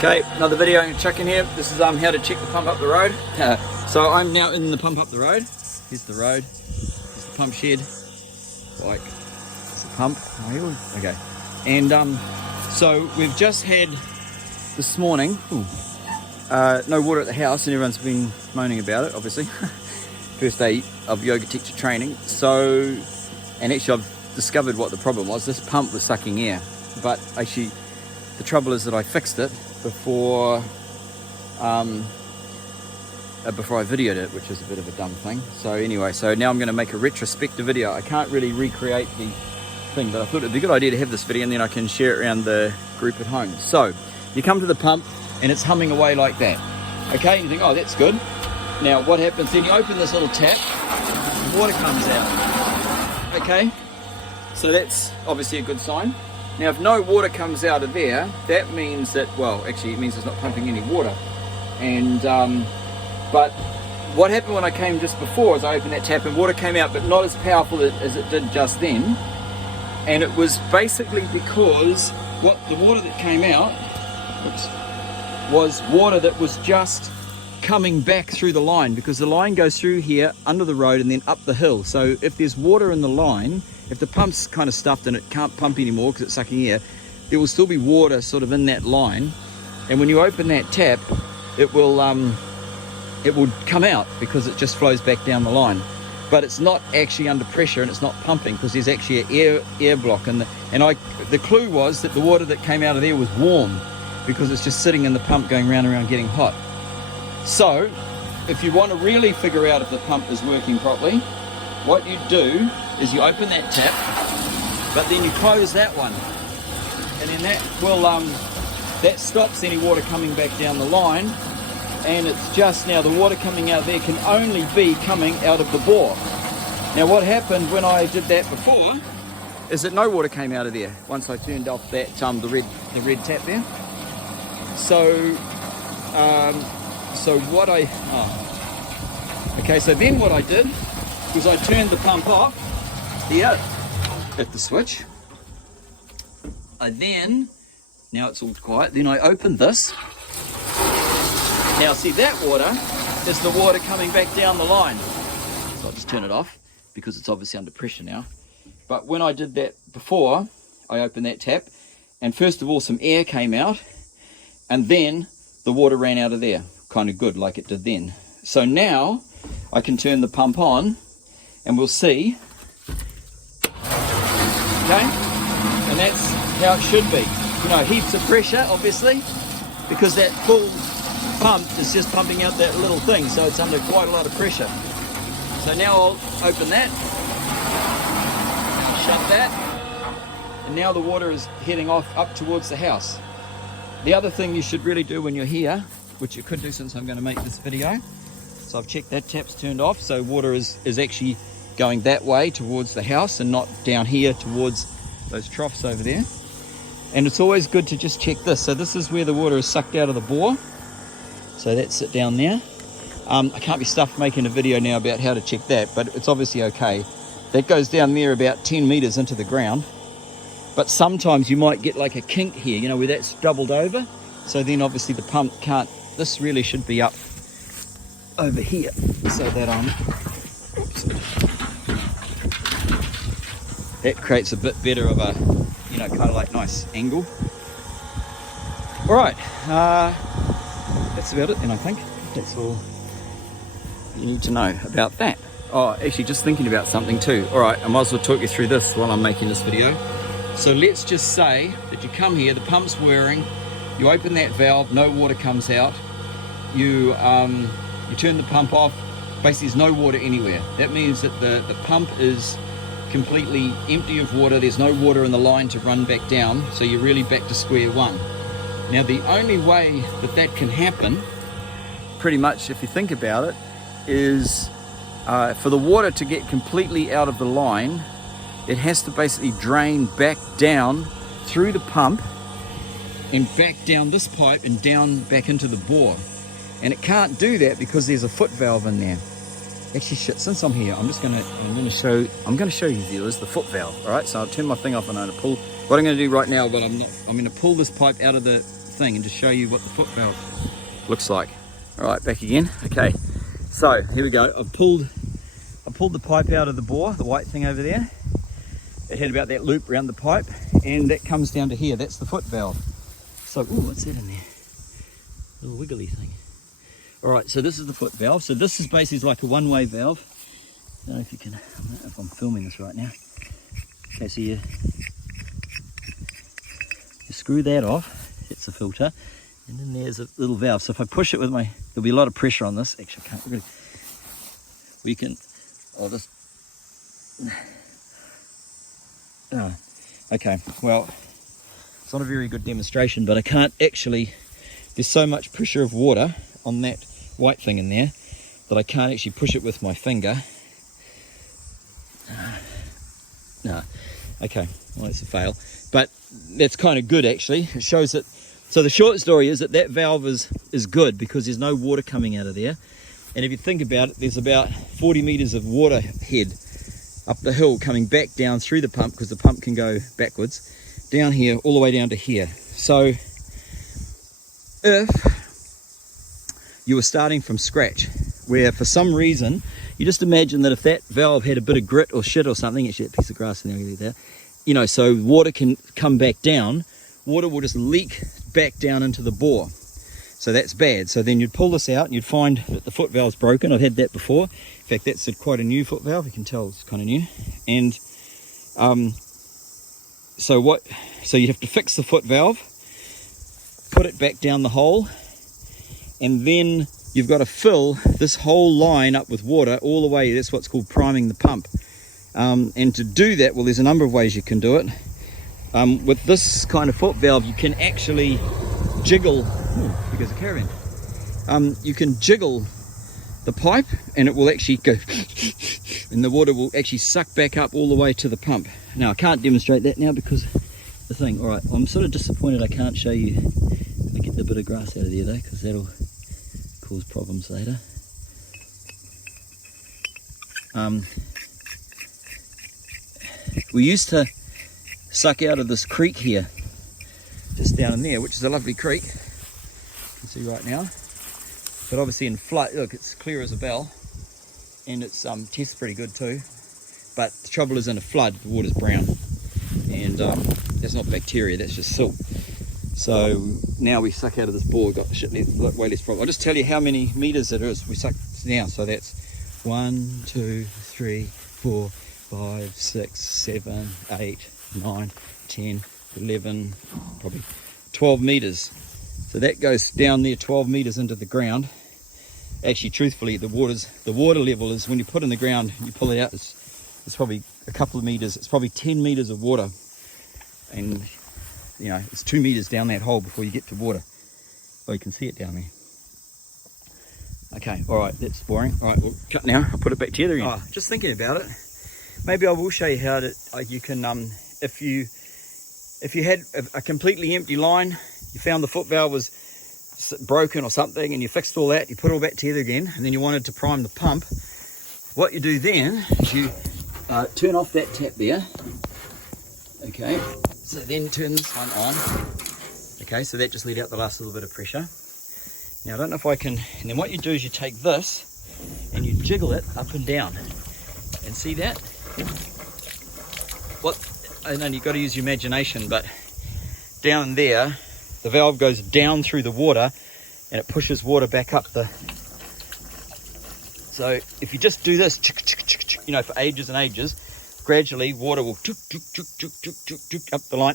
Okay, another video I'm going to chuck in here. This is how to check the pump up the road. So I'm now in the pump up the road. Here's the road. Here's the pump shed. Like, it's the pump. Okay. And so we've just had this morning, no water at the house, and everyone's been moaning about it, obviously. First day of yoga teacher training. So, and actually I've discovered what the problem was. This pump was sucking air, but actually the trouble is that I fixed it before I videoed it, which is a bit of a dumb thing. So anyway, so now I'm going to make a retrospective video. I can't really recreate the thing, but I thought it'd be a good idea to have this video and then I can share it around the group at home. So you come to the pump and it's humming away like that. Okay, and you think, oh, that's good. Now what happens, then you open this little tap, water comes out. Okay, so that's obviously a good sign. Now if no water comes out of there, that means that, well, actually it means it's not pumping any water. And but what happened when I came just before is I opened that tap and water came out, but not as powerful as it did just then. And it was basically because what the water that came out was water that was just coming back through the line, because the line goes through here under the road and then up the hill. So if there's water in the line, if the pump's kind of stuffed and it can't pump anymore because it's sucking air, there will still be water sort of in that line. And when you open that tap, it will come out because it just flows back down the line. But it's not actually under pressure and it's not pumping because there's actually an air block. And the clue was that the water that came out of there was warm because it's just sitting in the pump going round and round getting hot. So if you want to really figure out if the pump is working properly, what you do is you open that tap, but then you close that one, and then that will that stops any water coming back down the line. And it's just now the water coming out there can only be coming out of the bore. Now what happened when I did that before is that no water came out of there once I turned off that the red tap there. So so then what I did was I turned the pump off here at the switch. Now it's all quiet, then I opened this. Now see, that water is the water coming back down the line. So I'll just turn it off because it's obviously under pressure now. But when I did that before, I opened that tap and first of all some air came out and then the water ran out of there, kind of good like it did then. So now I can turn the pump on and we'll see. Okay, and that's how it should be. You know, heaps of pressure obviously, because that full pump is just pumping out that little thing, so it's under quite a lot of pressure. So now I'll open that, shut that, and now the water is heading off up towards the house. The other thing you should really do when you're here, which you could do since I'm going to make this video, so I've checked that tap's turned off, so water is actually going that way towards the house and not down here towards those troughs over there. And it's always good to just check this. So this is where the water is sucked out of the bore. So that's it down there. I can't be stuffed making a video now about how to check that, but it's obviously okay. That goes down there about 10 meters into the ground. But sometimes you might get like a kink here, you know, where that's doubled over. So then obviously the pump can't, this really should be up over here. So that that creates a bit better of a, you know, kind of like nice angle. All right. That's about it then, I think. That's all you need to know about that. Oh, actually just thinking about something too. All right, I might as well talk you through this while I'm making this video. So let's just say that you come here, the pump's whirring, you open that valve, no water comes out, you turn the pump off, basically there's no water anywhere. That means that the pump is completely empty of water, there's no water in the line to run back down, so you're really back to square one. Now the only way that can happen, pretty much if you think about it, is for the water to get completely out of the line, it has to basically drain back down through the pump and back down this pipe and down back into the bore. And it can't do that because there's a foot valve in there. Actually, shit, since I'm here, I'm going to show you viewers the foot valve. All right, so I'll turn my thing off and I'm going to pull. What I'm going to do right now, but I'm going to pull this pipe out of the thing and just show you what the foot valve looks like. All right, back again. Okay, so here we go. I pulled the pipe out of the bore, the white thing over there. It had about that loop around the pipe, and that comes down to here. That's the foot valve. So, ooh, what's that in there? A little wiggly thing. All right, so this is the foot valve. So this is basically like a one-way valve. I don't know if you can, I don't know if I'm filming this right now. Okay, so you screw that off. It's a filter. And then there's a little valve. So if I push it with my, there'll be a lot of pressure on this. Actually, I can't really, we can, I'll just, oh, okay, well, it's not a very good demonstration, but I can't actually, there's so much pressure of water on that white thing in there that I can't actually push it with my finger. No, okay, well, that's a fail, but that's kind of good actually. It shows that, so the short story is that valve is good because there's no water coming out of there. And if you think about it, there's about 40 meters of water head up the hill coming back down through the pump, because the pump can go backwards, down here, all the way down to here. So if you were starting from scratch, where for some reason, you just imagine that if that valve had a bit of grit or shit or something, actually that piece of grass in there, I'll leave there, you know, so water can come back down, water will just leak back down into the bore. So that's bad. So then you'd pull this out and you'd find that the foot valve's broken. I've had that before. In fact, that's quite a new foot valve. You can tell it's kind of new. And so you have to fix the foot valve, put it back down the hole, and then you've got to fill this whole line up with water all the way. That's what's called priming the pump. And to do that, well, there's a number of ways you can do it. With this kind of foot valve, you can actually jiggle, because of caravan, you can jiggle the pipe and it will actually go and the water will actually suck back up all the way to the pump. Now I can't demonstrate that now because the thing, all right, I'm sort of disappointed I can't show you. I get the bit of grass out of there though, because that'll cause problems later. We used to suck out of this creek here, just down in there, which is a lovely creek, you can see right now, but obviously in flood, look, it's clear as a bell, and it's tastes pretty good too, but the trouble is in a flood, the water's brown, and that's not bacteria, that's just silt. So now we suck out of this bore, we've got way less problem. I'll just tell you how many meters it is we suck now. So that's 1, 2, 3, 4, 5, 6, 7, 8, 9, 10, 11, probably 12 meters. So that goes down there 12 meters into the ground. Actually, truthfully, the water level is, when you put it in the ground, you pull it out, it's probably a couple of meters. It's probably 10 meters of water, and you know, it's 2 meters down that hole before you get to water. Oh, you can see it down there. Okay, all right, that's boring. All right, we'll cut now. I'll put it back together again. Oh, just thinking about it, maybe I will show you how to, you can, if you had a completely empty line, you found the foot valve was broken or something, and you fixed all that, you put it all back together again, and then you wanted to prime the pump, what you do then is you turn off that tap there. Okay, so then turn this one on. Okay, so that just let out the last little bit of pressure. Now I don't know if I can, and then what you do is you take this and you jiggle it up and down, and see that? What, I know you've got to use your imagination, but down there the valve goes down through the water and it pushes water back up the, so if you just do this, you know, for ages and ages, gradually water will up the line,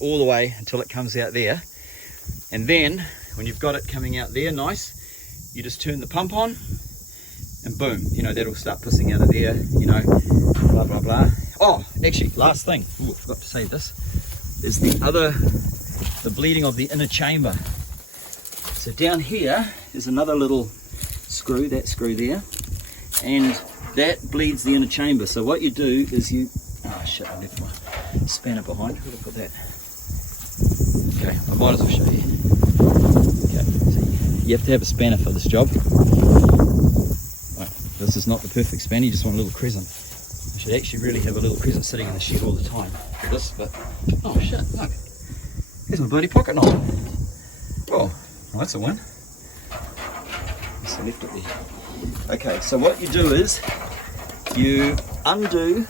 all the way until it comes out there. And then when you've got it coming out there nice, you just turn the pump on and boom, you know, that'll start pissing out of there, you know, blah blah blah. Oh, actually, last thing, ooh, I forgot to say this, is the bleeding of the inner chamber. So down here is another little screw, that screw there, and that bleeds the inner chamber. So what you do is you, oh shit, I left my spanner behind. Where did I put that? Okay, I might as well show you. Okay, so you have to have a spanner for this job. Right, this is not the perfect spanner, you just want a little crescent. I should actually really have a little crescent sitting in the shed all the time for this, but oh shit, look, here's my bloody pocket knife. Well, that's a win. So left it there. Okay, so what you do is you undo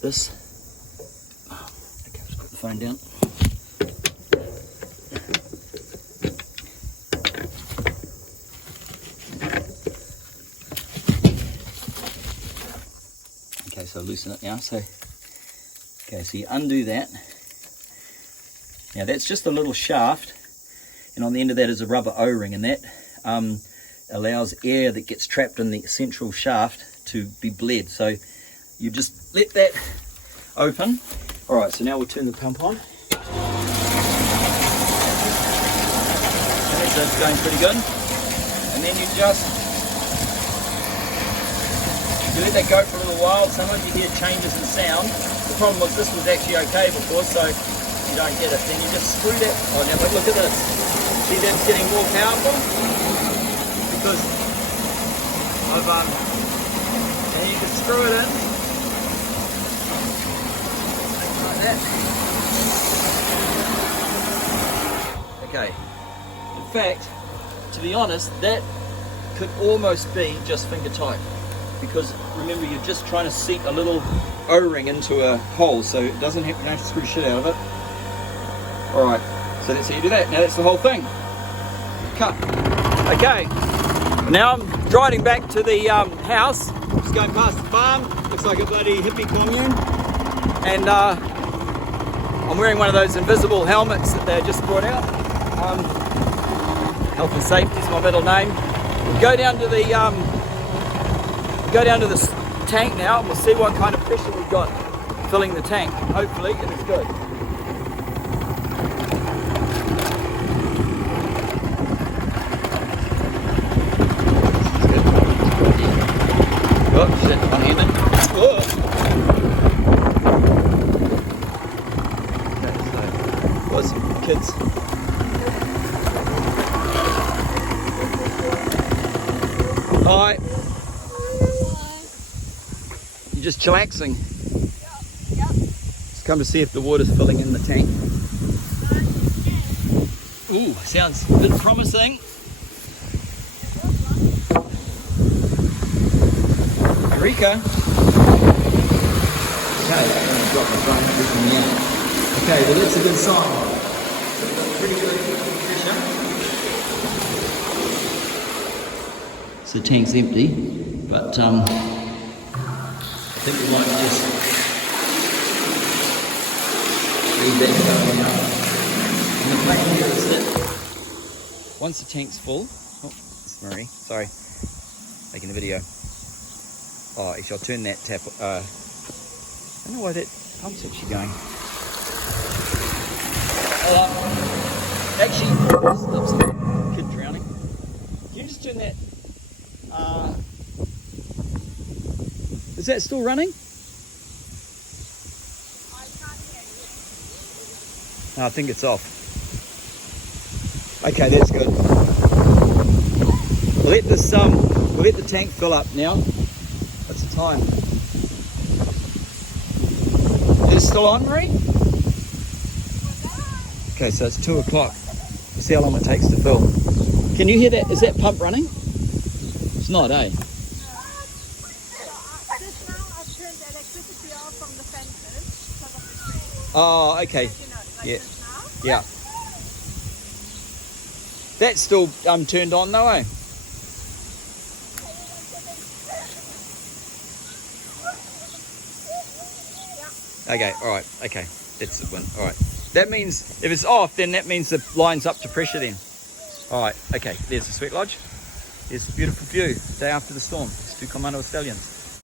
this. Okay, let's put the phone down. Okay, so loosen it now. So you undo that. Now that's just a little shaft, and on the end of that is a rubber O-ring, and that allows air that gets trapped in the central shaft to be bled. So you just let that open. All right, so now we'll turn the pump on. Okay, so it's going pretty good. And then you let that go for a little while. Sometimes you hear changes in sound. The problem was this was actually okay before, so you don't get it. Then you just screw that. Oh, now look at this. See, that's getting more powerful because I've and you can screw it in like that. Okay. In fact, to be honest, that could almost be just finger tight, because remember, you're just trying to seat a little O-ring into a hole, so it doesn't have, you don't have to screw shit out of it. Alright, so that's how you do that. Now that's the whole thing. Cut. Okay, now I'm driving back to the house. Just going past the farm. Looks like a bloody hippie commune. And I'm wearing one of those invisible helmets that they just brought out. Health and safety is my middle name. We'll go down to the tank now, and we'll see what kind of pressure we've got filling the tank. Hopefully it is good. Oh shit, one-handed. Oh. Okay, so what's kids? Hi. You're just chillaxing. Yep. Just come to see if the water's filling in the tank. Ooh, sounds a bit promising. Eureka! Okay, I'm going to drop my phone freaking me out. Okay, well that's a good sign. Pretty good pressure. So the tank's empty, but I think we might just leave that going out. And the plan here is that once the tank's full, oh, it's Marie, sorry, making the video. Oh, actually, I'll turn that tap. I don't know why that pump's actually going. Actually, oops, kid drowning. Can you just turn that? Is that still running? I can't hear you. No, I think it's off. Okay, that's good. We'll let the tank fill up now. What's the time? Is it still on, Marie? Okay, so it's 2 o'clock. We'll see how long it takes to fill. Can you hear that? Is that pump running? It's not, eh? Just now I've turned the electricity off from the fences because of the tree. Oh, okay. You know, like Yeah. this now. Yeah. That's still turned on though, eh? Okay, alright, okay. That's the one. Alright. That means, if it's off, then that means the line's up to pressure then. Alright, okay. There's the Sweat Lodge. There's the beautiful view, day after the storm. It's 2 Commando Stallions.